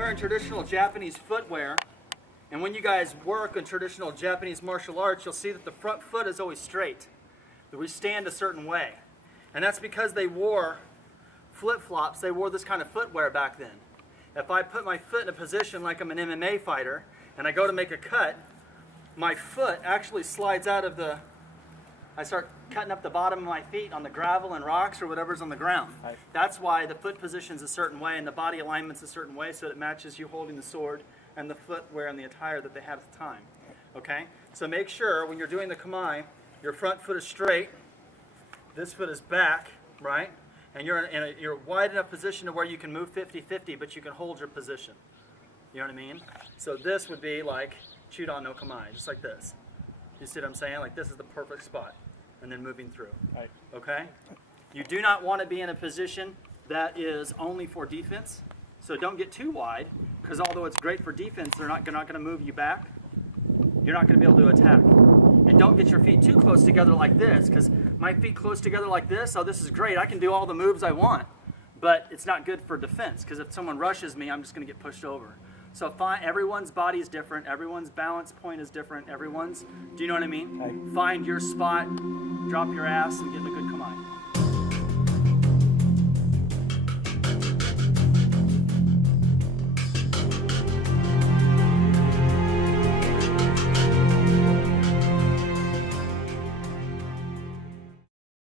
wearing traditional Japanese footwear, and when you guys work in traditional Japanese martial arts, you'll see that the front foot is always straight. That we stand a certain way. And that's because they wore flip-flops. They wore this kind of footwear back then. If I put my foot in a position like I'm an MMA fighter, and I go to make a cut, my foot actually slides out of the, I start cutting up the bottom of my feet on the gravel and rocks or whatever's on the ground. Right. That's why the foot position's a certain way and the body alignment's a certain way so that it matches you holding the sword and the footwear and the attire that they had at the time. Okay? So make sure when you're doing the kamae, your front foot is straight, this foot is back, right? And you're in a wide enough position to where you can move 50-50, but you can hold your position. You know what I mean? So this would be like Chudan no kamae, just like this. You see what I'm saying? Like this is the perfect spot. And then moving through. Right. Okay? You do not want to be in a position that is only for defense. So don't get too wide, because although it's great for defense, they're not going to move you back. You're not going to be able to attack. And don't get your feet too close together like this, because my feet close together like this, oh, this is great. I can do all the moves I want. But it's not good for defense, because if someone rushes me, I'm just going to get pushed over. So everyone's body is different. Everyone's balance point is different. Do you know what I mean? Right. Find your spot, drop your ass, and get a good kamae.